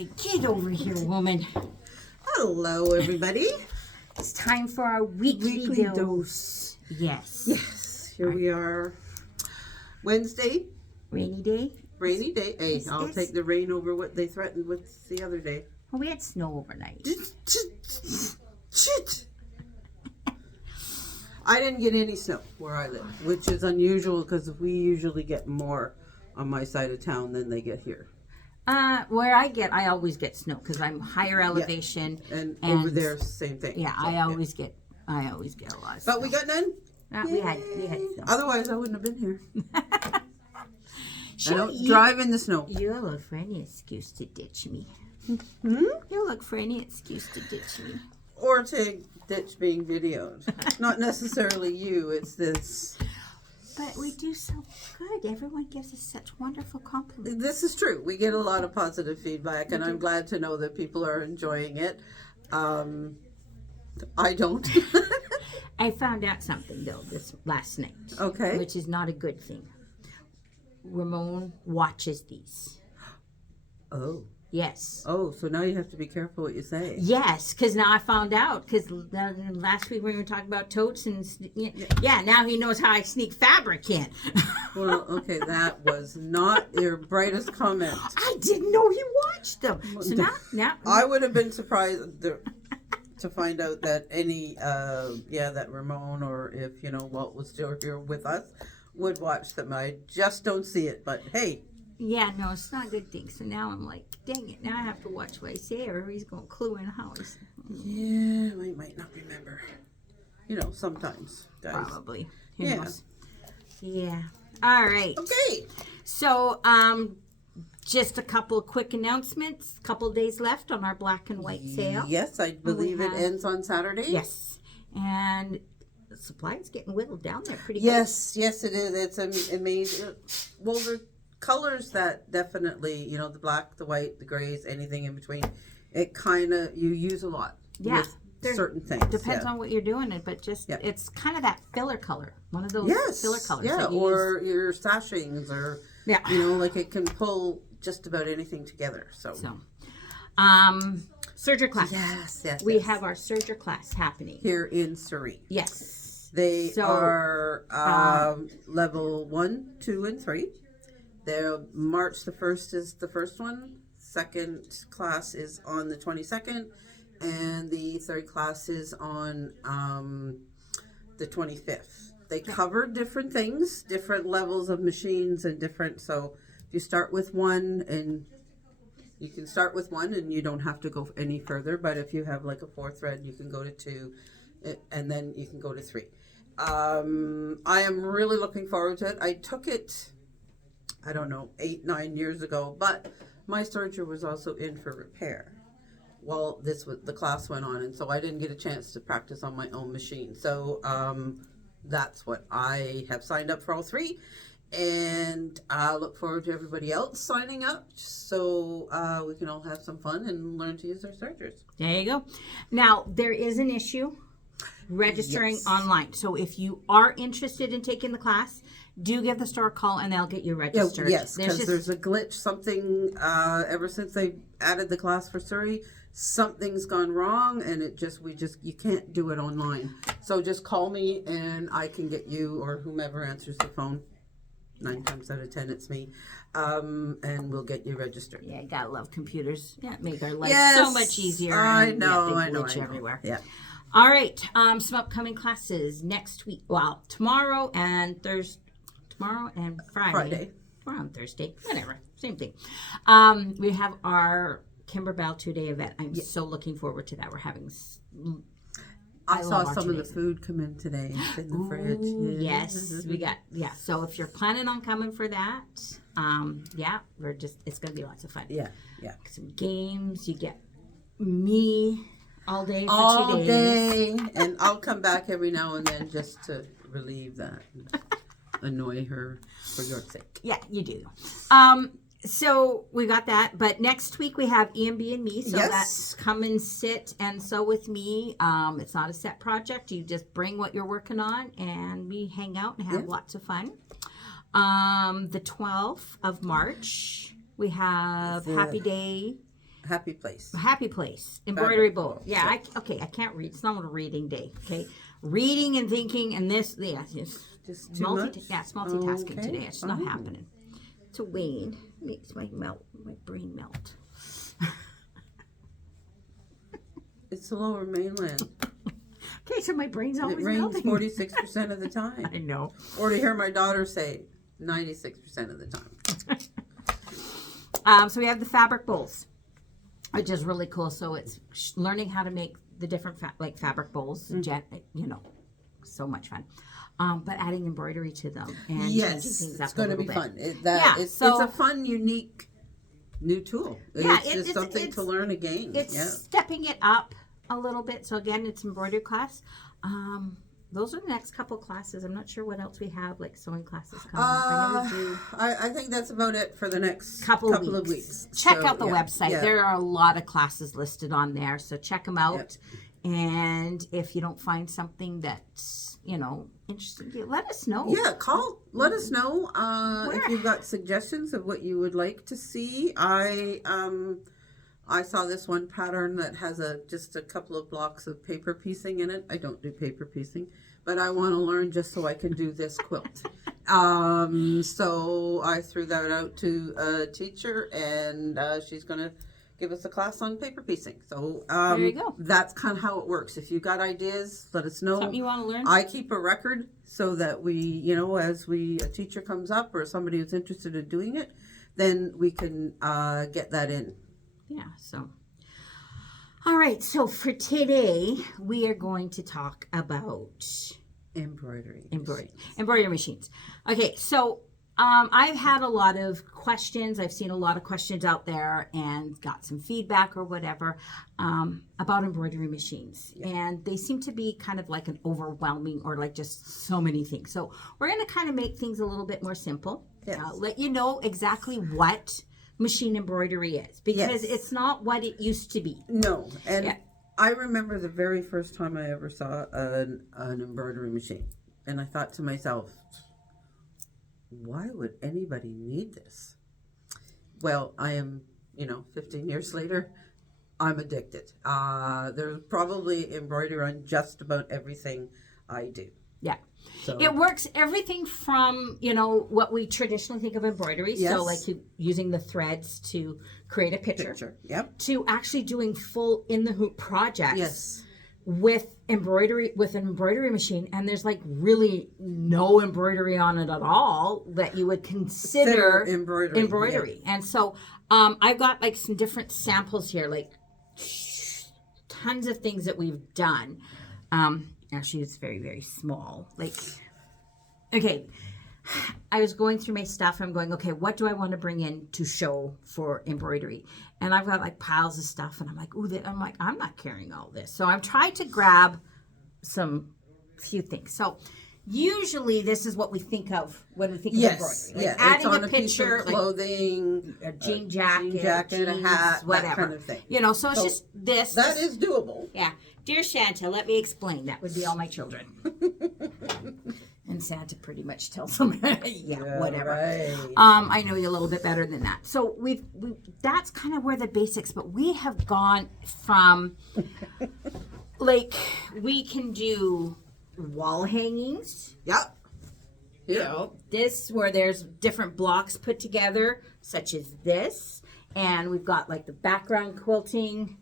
right, get over here, woman. Hello, everybody. It's time for our weekly dose. Yes. Yes, here we are. Wednesday. Rainy day. Rainy day. Hey, I'll take the rain over what they threatened with the other day. Well, we had snow overnight. Shit. I didn't get any snow where I live, which is unusual because we usually get more on my side of town than they get here. Where I always get snow because I'm higher elevation. Yeah. And over there, same thing. Yeah, so, I always get a lot of snow. But we got none? We had snow. Otherwise, I wouldn't have been here. I don't drive in the snow. You'll look for any excuse to ditch me. Hmm? You'll look for any excuse to ditch me. Or to ditch being videoed. Not necessarily you, it's this. But we do so good. Everyone gives us such wonderful compliments. This is true. We get a lot of positive feedback, and I'm glad to know that people are enjoying it. I don't. I found out something, though, this last night. Okay. Which is not a good thing. Ramon watches these. Oh. Yes. Oh, so now you have to be careful what you say. Yes, because now I found out. Because last week we were talking about totes and now he knows how I sneak fabric in. Well, okay, that was not your brightest comment. I didn't know he watched them. So now I would have been surprised to find out that any that Ramon, or if Walt was still here with us, would watch them. I just don't see it, but hey. Yeah, no, it's not a good thing. So now I'm like, dang it, now I have to watch what I say or he's going to clue in how I say. Yeah, we might not remember. Sometimes, guys. Probably. Who knows? Yeah. All right. Okay. So, just a couple of quick announcements. A couple of days left on our black and white sale. Yes, I believe it ends on Saturday. Yes. And the supply is getting whittled down there pretty good. Yes, it is. It's amazing. Well, the colors that definitely, the black, the white, the grays, anything in between, it kind of, you use a lot with certain things. Depends on what you're doing, but just, it's kind of that filler color. One of those filler colors. Yeah, or your sashings, or, like it can pull just about anything together. So. Serger class. Yes. We have our Serger class happening. Here in Surrey. Yes. They are level 1, 2, and 3. They're March the 1st is the first one. Second class is on the 22nd. And the third class is on the 25th. They cover different things, different levels of machines and different. So if you start with one, and you can start with one and you don't have to go any further. But if you have like a 4 thread, you can go to 2 and then you can go to 3. I am really looking forward to it. I took it, I don't know, 8-9 years ago, but my serger was also in for repair while the class went on, and so I didn't get a chance to practice on my own machine. So that's what I have signed up for, all 3, and I look forward to everybody else signing up so we can all have some fun and learn to use our sergers. There you go. Now, there is an issue registering online. So if you are interested in taking the class, do give the store a call and they'll get you registered. Yes, because there's a glitch. Something, ever since they added the class for Surrey, something's gone wrong, and you can't do it online. So just call me and I can get you, or whomever answers the phone. 9 times out of 10, it's me. And we'll get you registered. Yeah, gotta love computers. Yeah, make our life so much easier. I know. Everywhere. Yeah. All right. Some upcoming classes next week. Well, tomorrow and Friday. Or on Thursday. Whatever. Same thing. We have our Kimberbell 2-day event. I'm so looking forward to that. We're having. I saw some of the food come in today in the fridge. Yes, we got. Yeah. So if you're planning on coming for that, it's going to be lots of fun. Yeah. Some games. You get me all day for 2 days. And I'll come back every now and then just to relieve that. Annoy her for your sake. Yeah, you do. So we got that, but next week we have EMB and me. So that's come and sit and sew with me. It's not a set project. You just bring what you're working on, and we hang out and have lots of fun. The 12th of March we have Happy Day Happy place. Happy Place embroidery Fabric bowl. bowl. Yeah, I can't read. It's not a reading day. Okay, reading and thinking and this. Yeah, Just too much? yeah, it's multitasking Okay, today. It's not fine. happening. It's a wane. Makes my brain melt. It's the Lower Mainland. Okay, so my brain's It always rains melting. 46% of the I time. know. Or to hear my daughter say 96% of the time. So we have the fabric bowls, which is really cool. So it's learning how to make the different fabric bowls. So much fun. But adding embroidery to them and changing things up it's going to be bit. fun. It's a fun, unique new tool. It's just something to learn again. It's stepping it up a little bit. So again, it's embroidery class. Those are the next couple classes. I'm not sure what else we have, like sewing classes coming up. I know we do. I think that's about it for the next couple of weeks. Check out the website. Yeah. There are a lot of classes listed on there, so check them out. Yep. And if you don't find something that's interesting, let us know. Yeah, call. Let us know if you've got suggestions of what you would like to see. I saw this one pattern that has just a couple of blocks of paper piecing in it. I don't do paper piecing, but I want to learn just so I can do this quilt. So I threw that out to a teacher, and she's going to give us a class on paper piecing. So there you go. That's kind of how it works. If you've got ideas, let us know. Something you want to learn? I keep a record so that we, as a teacher comes up or somebody who's interested in doing it, then we can get that in. Yeah, so. All right, so for today, we are going to talk about embroidery machines. Okay, so I've had a lot of questions. I've seen a lot of questions out there and got some feedback or whatever about embroidery machines. Yeah. And they seem to be kind of like an overwhelming or like just so many things. So we're going to kind of make things a little bit more simple. Yes. Let you know exactly what machine embroidery is, because it's not what it used to be. No, and I remember the very first time I ever saw an embroidery machine, and I thought to myself, why would anybody need this? Well, I am, 15 years later, I'm addicted. There's probably embroidery on just about everything I do. Yeah. So. It works everything from, what we traditionally think of embroidery. Yes. So like using the threads to create a picture. Yep. To actually doing full in the hoop projects. Yes. With an embroidery machine, and there's like really no embroidery on it at all that you would consider embroidery. Yeah. And so I've got like some different samples here, like tons of things that we've done. Actually, it's very, very small. Okay, I was going through my stuff. I'm going, okay, what do I want to bring in to show for embroidery? And I've got like piles of stuff, and I'm like, I'm not carrying all this. So I'm trying to grab few things. So usually this is what we think of when we think of embroidery. Like adding it's on a picture, piece of clothing, like a jean jacket, jeans, a hat, whatever. That kind of thing. So it's just this. That is doable. Yeah. Dear Santa, let me explain. That would be all my children. And Santa pretty much tells them, whatever. Right. I know you a little bit better than that. So that's kind of where the basics, but we have gone from, we can do wall hangings. Yep. This where there's different blocks put together, such as this. And we've got like the background quilting.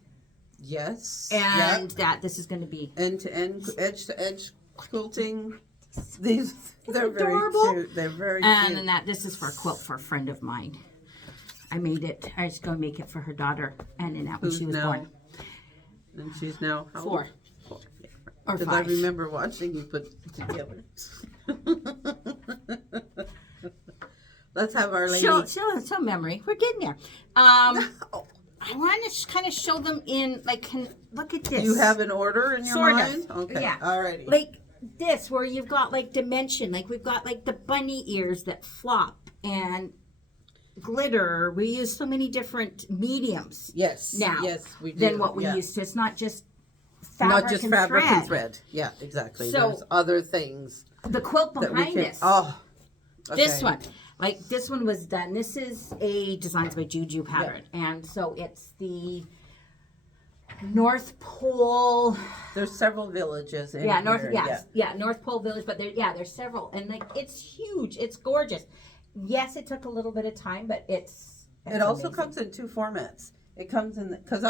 Yes. And this is going to be end to end, edge to edge quilting. They're adorable. Very cute. They're very cute. And then this is for a quilt for a friend of mine. I made it. I was going to make it for her daughter, Annette, when she was born. And she's now how 4. Old? 4. Yeah. Or 5. Because I remember watching you put it together. Let's have our lady. Show memory. We're getting there. I want to kind of show them in, look at this. You have an order in your mind? Okay. Yeah. Alrighty. Like this, where you've got dimension. We've got the bunny ears that flop and glitter. We use so many different mediums. Yes. Now. Yes, we do. Than what we used to. It's not just fabric and thread. Yeah, exactly. So, there's other things. The quilt behind this. Oh. Okay. This one. Like this one was done. This is a Designs by Juju pattern. And so it's the North Pole. There's several villages in North here. North Pole Village, but there's several, and like it's huge, it's gorgeous. Yes, it took a little bit of time, but it also comes in 2 formats. It comes in because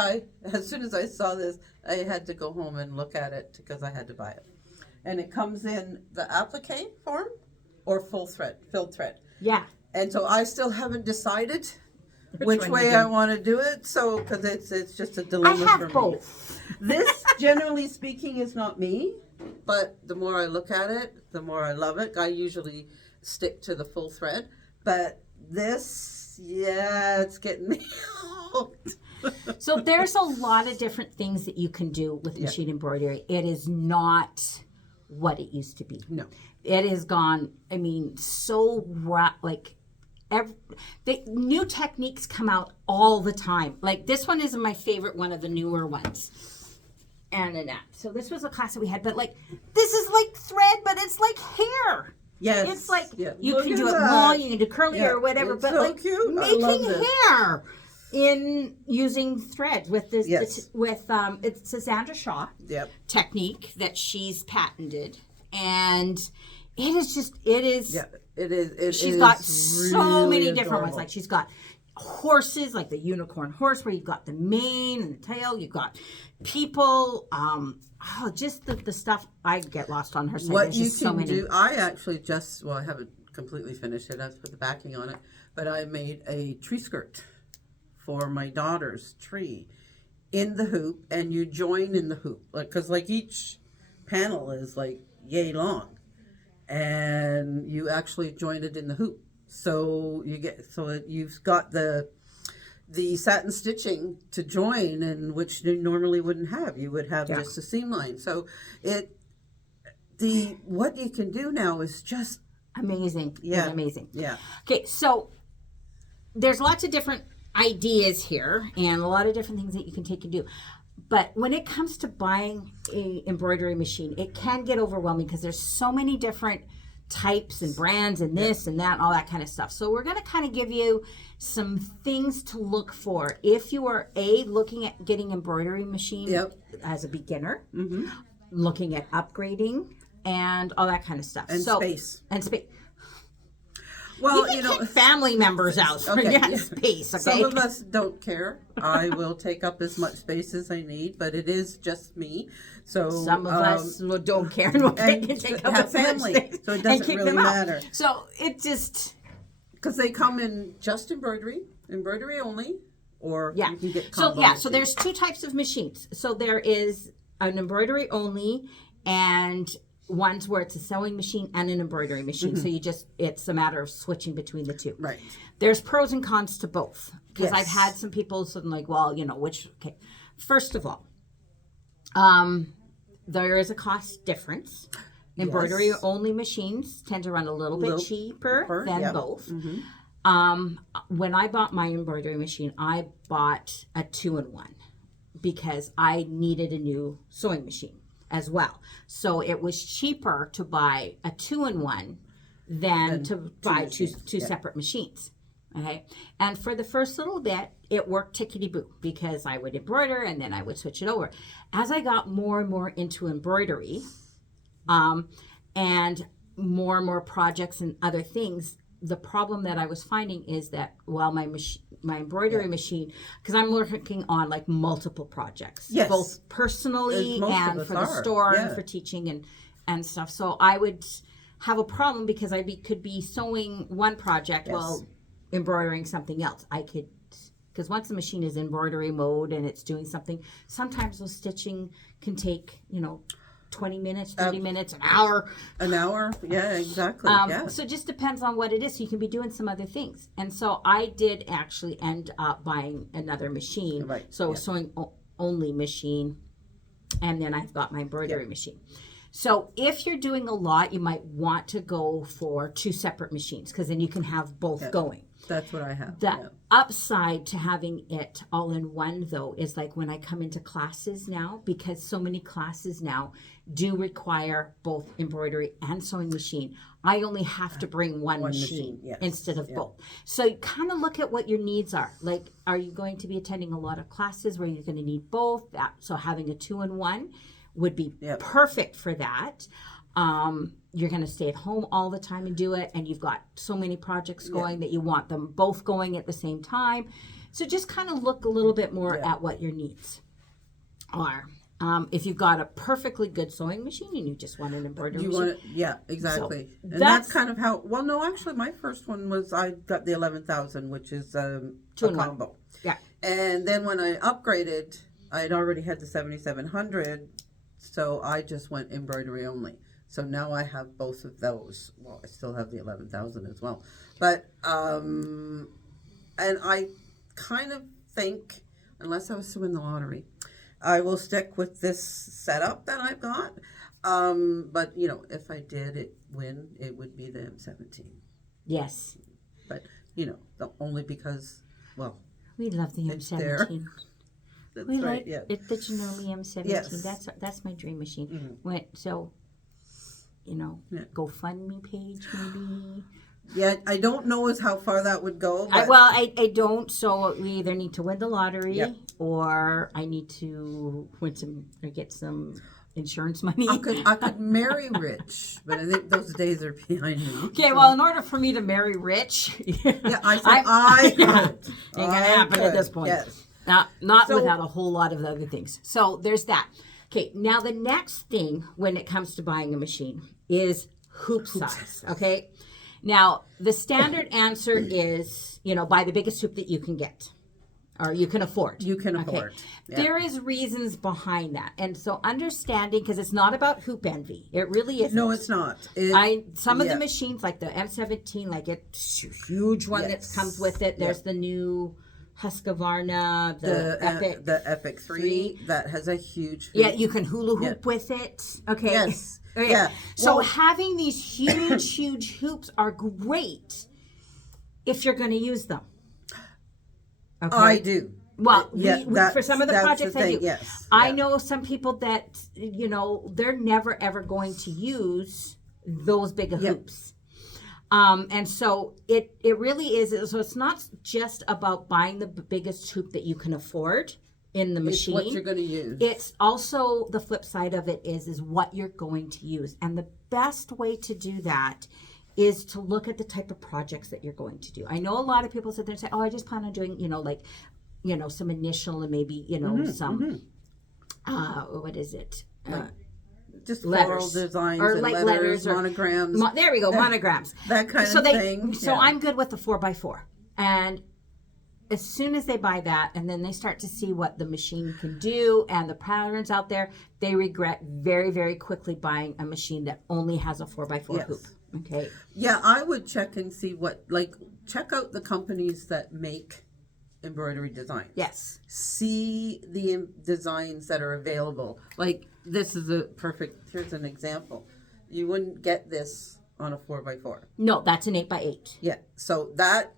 as soon as I saw this, I had to go home and look at it because I had to buy it, and it comes in the applique form or filled thread. Yeah, and so I still haven't decided which way I want to do it, so because it's just a dilemma I have for me. both. This, generally speaking, is not me, but the more I look at it, the more I love it. I usually stick to the full thread, but this, it's getting me hooked. So there's a lot of different things that you can do with machine embroidery. It is not what it used to be. No. It has gone, so the new techniques come out all the time. Like this one is my favorite, one of the newer ones. And Annette. So this was a class that we had, but like this is like thread, but it's like hair. Yes. It's like you can do it long, you can do curly or whatever, it's but so like cute. making hair in using threads with this it's a Sandra Shaw technique that she's patented, and it is she's got so many different ones. Like she's got horses, like the unicorn horse, where you've got the mane and the tail. You've got people. Just the stuff. I get lost on her site. What you can do, I actually I haven't completely finished it. I put the backing on it, but I made a tree skirt for my daughter's tree in the hoop, and you join in the hoop, because each panel is like yay long. And you actually join it in the hoop, so you've got the satin stitching to join, and which you normally wouldn't have. You would have just a seam line. So what you can do now is just amazing. Yeah, amazing. Yeah. Okay, so there's lots of different ideas here, and a lot of different things that you can take and do. But when it comes to buying a embroidery machine, it can get overwhelming because there's so many different types and brands and this and that and all that kind of stuff. So we're going to kind of give you some things to look for if you are looking at getting embroidery machine as a beginner, looking at upgrading and all that kind of stuff. And space. Well, you know, family members out for space. Okay? Some of us don't care. I will take up as much space as I need, but it is just me. So some of us don't care and can take up have family, so it doesn't really matter. So it just because they come in just embroidery only, or you can get combo. So there's 2 types of machines. So there is an embroidery only and ones where it's a sewing machine and an embroidery machine. So it's a matter of switching between the 2. Right. There's pros and cons to both. Because I've had some people saying like, well, you know, okay. First of all, there is a cost difference. Embroidery only machines tend to run a little bit cheaper than both. When I bought my embroidery machine, I bought a 2-in-1 because I needed a new sewing machine as well. So it was cheaper to buy a 2-in-1 than to buy two separate machines. Okay. And for the first little bit, it worked tickety-boo because I would embroider and then I would switch it over. As I got more and more into embroidery, and more projects and other things, the problem that I was finding is that while my embroidery machine, because I'm working on like multiple projects, both personally and for the store and for teaching and stuff. So I would have a problem because I could be sewing one project while embroidering something else. Because once the machine is embroidery mode and it's doing something, sometimes those stitching can take, 20 minutes, 30 minutes, an hour. An hour, yeah, exactly. So it just depends on what it is. So you can be doing some other things. And so I did actually end up buying another machine. Right. So sewing only machine. And then I've got my embroidery machine. So if you're doing a lot, you might want to go for 2 separate machines because then you can have both going. That's what I have. The upside to having it all in one, though, is like when I come into classes now, because so many classes now do require both embroidery and sewing machine. I only have to bring one machine yes. instead of both. So you kind of look at what your needs are. Like, are you going to be attending a lot of classes where you're going to need both? So having a 2-in-1 would be perfect for that. You're going to stay at home all the time and do it, and you've got so many projects going that you want them both going at the same time. So just kind of look a little bit more at what your needs are. If you've got a perfectly good sewing machine and you just want an embroidery machine. Exactly. So and that's kind of how, well, no, actually my first one was, I got the 11,000, which is a combo. Yeah. And then when I upgraded, I'd already had the 7,700, so I just went embroidery only. So now I have both of those. Well, I still have the 11,000 as well. But, and I kind of think, unless I was to win the lottery, I will stick with this setup that I've got. But, you know, if I did win, it would be the M17. Yes. But, you know, only because, well, we love the M17. That's we right, like yeah. it, the Janome M17. Yes. That's my dream machine. So, you know, GoFundMe page maybe. Yeah, I don't know as how far that would go. But I don't. So we either need to win the lottery or I need to win some or get some insurance money. I could marry rich, but I think those days are behind me. Okay, well, in order for me to marry rich, I could. Ain't gonna happen at this point. Yes. Not without a whole lot of other things. So there's that. Okay, now the next thing when it comes to buying a machine is hoop size. Okay, now the standard answer is, you know, buy the biggest hoop that you can get or you can afford. You can afford. Yeah. There is reasons behind that, and so understanding, because it's not about hoop envy. It really isn't. No, it's not. Some of the machines, like the M17, like it's a huge one that comes with it. There's the new Husqvarna, the Epic 3 that has a huge hoop. Yeah, you can hula hoop with it. Okay. Yes. Okay. Yeah. So having these huge hoops are great if you're going to use them. Okay. I do. Well, for some of the projects I do. Yes. I know some people that, you know, they're never ever going to use those big hoops. And so it really is. So it's not just about buying the biggest hoop that you can afford in the machine. It's what you're going to use. It's also the flip side of it is what you're going to use. And the best way to do that is to look at the type of projects that you're going to do. I know a lot of people sit there and say, oh, I just plan on doing, you know, like, you know, some initial and maybe, you know, some, what is it? Just letters. Floral designs or and like letters monograms. There we go, monograms. That kind of thing. So I'm good with the 4x4. And as soon as they buy that and then they start to see what the machine can do and the patterns out there, they regret very, very quickly buying a machine that only has a 4x4 hoop. Okay. Yeah, I would check and see check out the companies that make embroidery designs. Yes. See the designs that are available. Like, this is here's an example. You wouldn't get this on a 4x4. No, that's an 8x8. Yeah. So that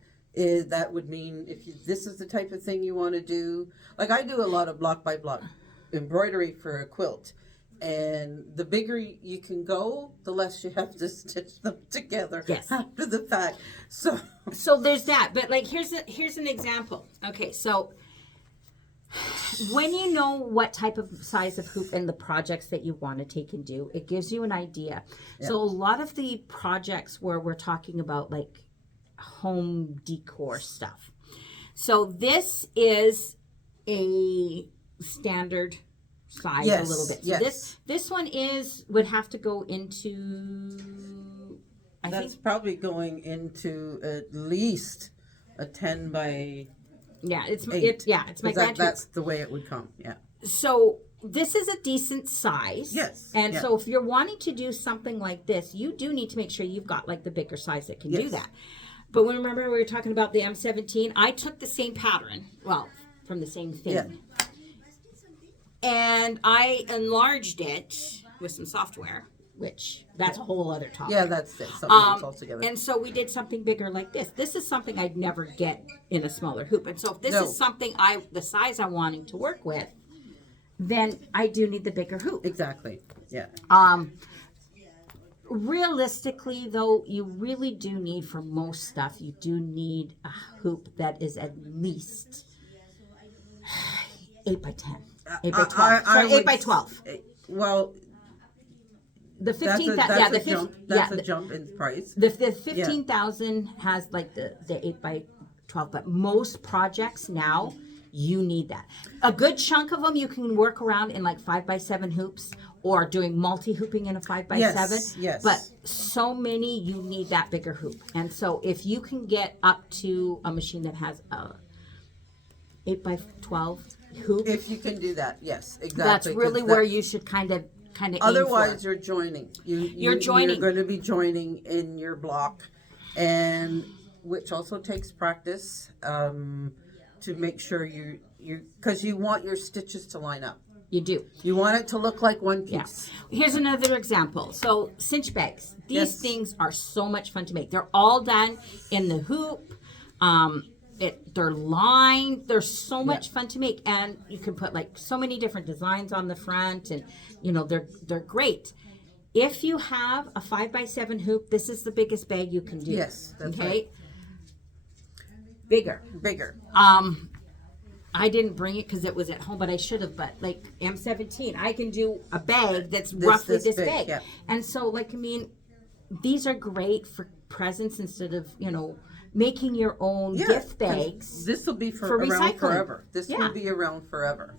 would mean this is the type of thing you want to do. Like, I do a lot of block by block embroidery for a quilt. And the bigger you can go, the less you have to stitch them together after the fact. So there's that. But like here's an example. Okay, so when you know what type of size of hoop and the projects that you want to take and do, it gives you an idea. Yeah. So a lot of the projects where we're talking about like home decor stuff. So this is a standard size a little bit. So this one would have to go into That's probably going into at least a 10 by it's 8. It's my grandkids. That's the way it would come. Yeah. So this is a decent size. Yes. And so if you're wanting to do something like this, you do need to make sure you've got like the bigger size that can do that. But remember we were talking about the M17, I took the same pattern, from the same thing. Yeah. And I enlarged it with some software which that's a whole other topic. Yeah, that's it. Something else altogether. And so we did something bigger like this. This is something I'd never get in a smaller hoop. And so if this is something the size I'm wanting to work with, then I do need the bigger hoop. Exactly. Yeah. Realistically, though, you really do need, for most stuff, you do need a hoop that is at least 8 by 10, 8 by 12. Sorry, 8 by 12. Well, the 15,000. That's a jump in price. The 15,000 has like the 8 by 12, but most projects now, you need that. A good chunk of them you can work around in like 5 by 7 hoops, or doing multi-hooping in a 5 by 7. Yes. But so many, you need that bigger hoop. And so if you can get up to a machine that has a 8 by 12 hoop. If you can do that, yes, exactly. That's really where you should kind of aim otherwise for. You're joining. You're joining. You're going to be joining in your block, and which also takes practice to make sure you because you want your stitches to line up. You do. You want it to look like one piece. Yeah. Here's another example. So cinch bags. These things are so much fun to make. They're all done in the hoop. They're lined. They're so much fun to make, and you can put like so many different designs on the front, and they're great. If you have a 5 by 7 hoop, this is the biggest bag you can do. Yes, that's right. Bigger. I didn't bring it because it was at home, but I should have. But like M17, I can do a bag that's roughly this big. Yeah. And so, these are great for presents instead of making your own gift bags. This will be around forever. This will be around forever.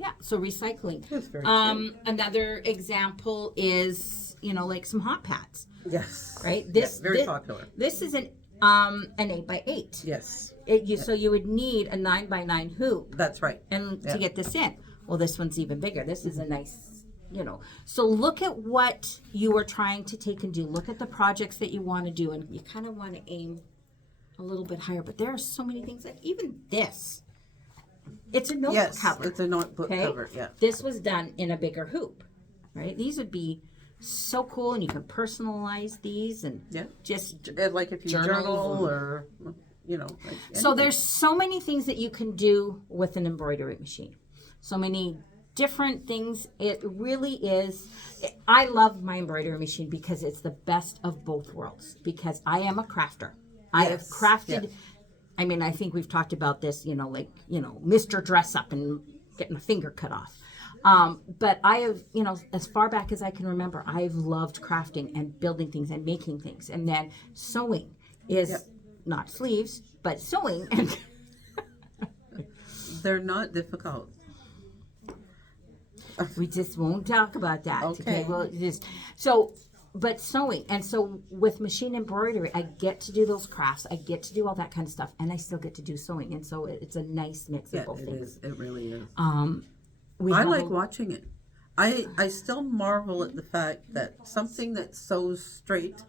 Yeah. So recycling. That's very true. Another example is like some hot pads. Yes. Right. Very popular. This is an 8 by 8. Yes. So you would need a 9 by 9 hoop. That's right. And to get this in. Well, this one's even bigger. This is a nice, So look at what you are trying to take and do. Look at the projects that you want to do, and you kind of want to aim a little bit higher. But there are so many things, like even this. It's a notebook cover. Yes, it's a notebook cover. Yeah. This was done in a bigger hoop, right? These would be so cool, and you can personalize these and just like if you journal or so there's so many things that you can do with an embroidery machine. So many different things. It really is. I love my embroidery machine because it's the best of both worlds, because I am a crafter. I have crafted. I mean, I think we've talked about this, Mr. Dress Up and getting a finger cut off. But I have, as far back as I can remember, I've loved crafting and building things and making things. And then sewing is not sleeves, but sewing. And they're not difficult. We just won't talk about that. Okay. Well, but sewing. And so with machine embroidery, I get to do those crafts. I get to do all that kind of stuff. And I still get to do sewing. And so it's a nice mix of both things. It really is. I like watching it. I still marvel at the fact that something that sews straight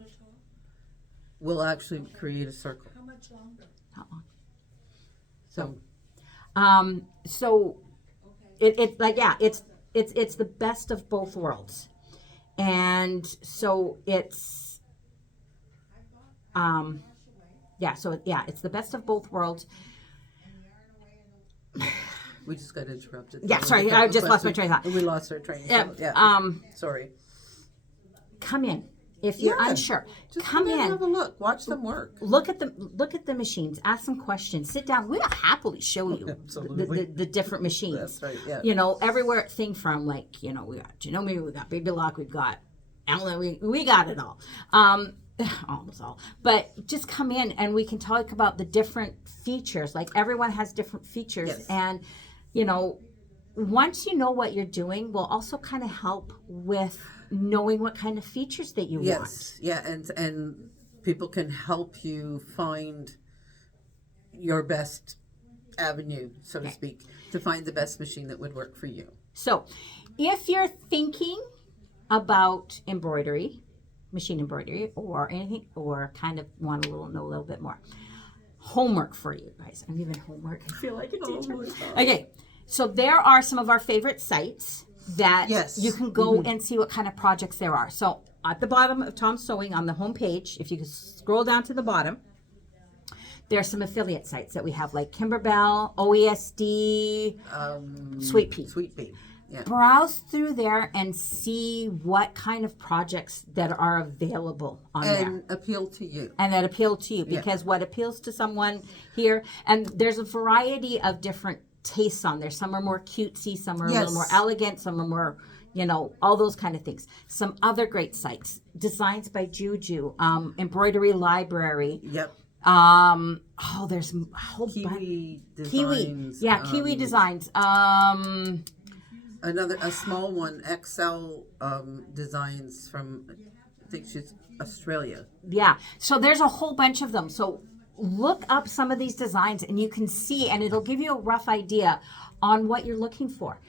will actually create a circle. How much longer? Not long. So it's the best of both worlds. And so it's it's the best of both worlds. We just got interrupted. Yeah, sorry, I just lost my train of thought. We lost our train of thought. Sorry. Come in if you're unsure. Just come in, have a look. Watch them work. Look at the machines. Ask some questions. Sit down. We'll happily show you the different machines. That's right. Yeah. Everywhere thing from we got Janome, we got Baby Lock, we've got Allen, we got it all. Almost all. But just come in and we can talk about the different features. Like everyone has different features, and once you know what you're doing, will also kind of help with knowing what kind of features that you want. Yeah, and people can help you find your best avenue, so to speak, to find the best machine that would work for you. So, if you're thinking about embroidery, machine embroidery, or anything, or kind of want to know a little bit more, homework for you guys. I'm giving homework. I feel like a teacher. Okay. So there are some of our favorite sites that you can go and see what kind of projects there are. So at the bottom of Tom's Sewing on the home page, if you scroll down to the bottom, there are some affiliate sites that we have, like Kimberbell, OESD, Sweet Pea. Sweet Pea. Yeah. Browse through there and see what kind of projects that are available on there. And appeal to you. And that appeal to you. Because what appeals to someone here, and there's a variety of different tastes on there. Some are more cutesy, some are a little more elegant, some are more, all those kind of things. Some other great sites. Designs by Juju, Embroidery Library. Yep. There's a whole Kiwi Designs. Kiwi. Yeah, Kiwi Designs. A small one, XL Designs from, I think she's Australia. Yeah. So there's a whole bunch of them. So look up some of these designs and you can see, and it'll give you a rough idea on what you're looking for.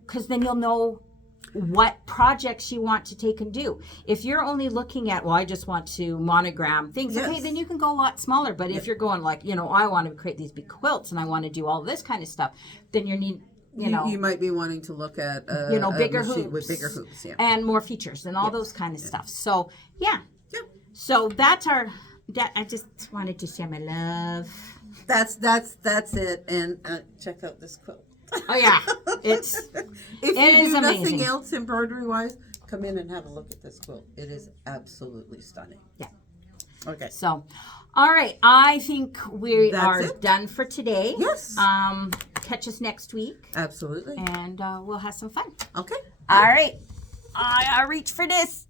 Because then you'll know what projects you want to take and do. If you're only looking at, I just want to monogram things, okay, then you can go a lot smaller. But if you're going like, I want to create these big quilts and I want to do all this kind of stuff, then you might be wanting to look at bigger a machine hoops with bigger hoops, and more features and all those kind of stuff. So so that's I just wanted to share my love. That's it. And check out this quilt. Oh yeah, if you do nothing amazing. else embroidery wise, come in and have a look at this quilt. It is absolutely stunning. Yeah. Okay. So, all right, I think we are done for today. Yes. Catch us next week. Absolutely. And we'll have some fun. Okay. All right. I reach for this.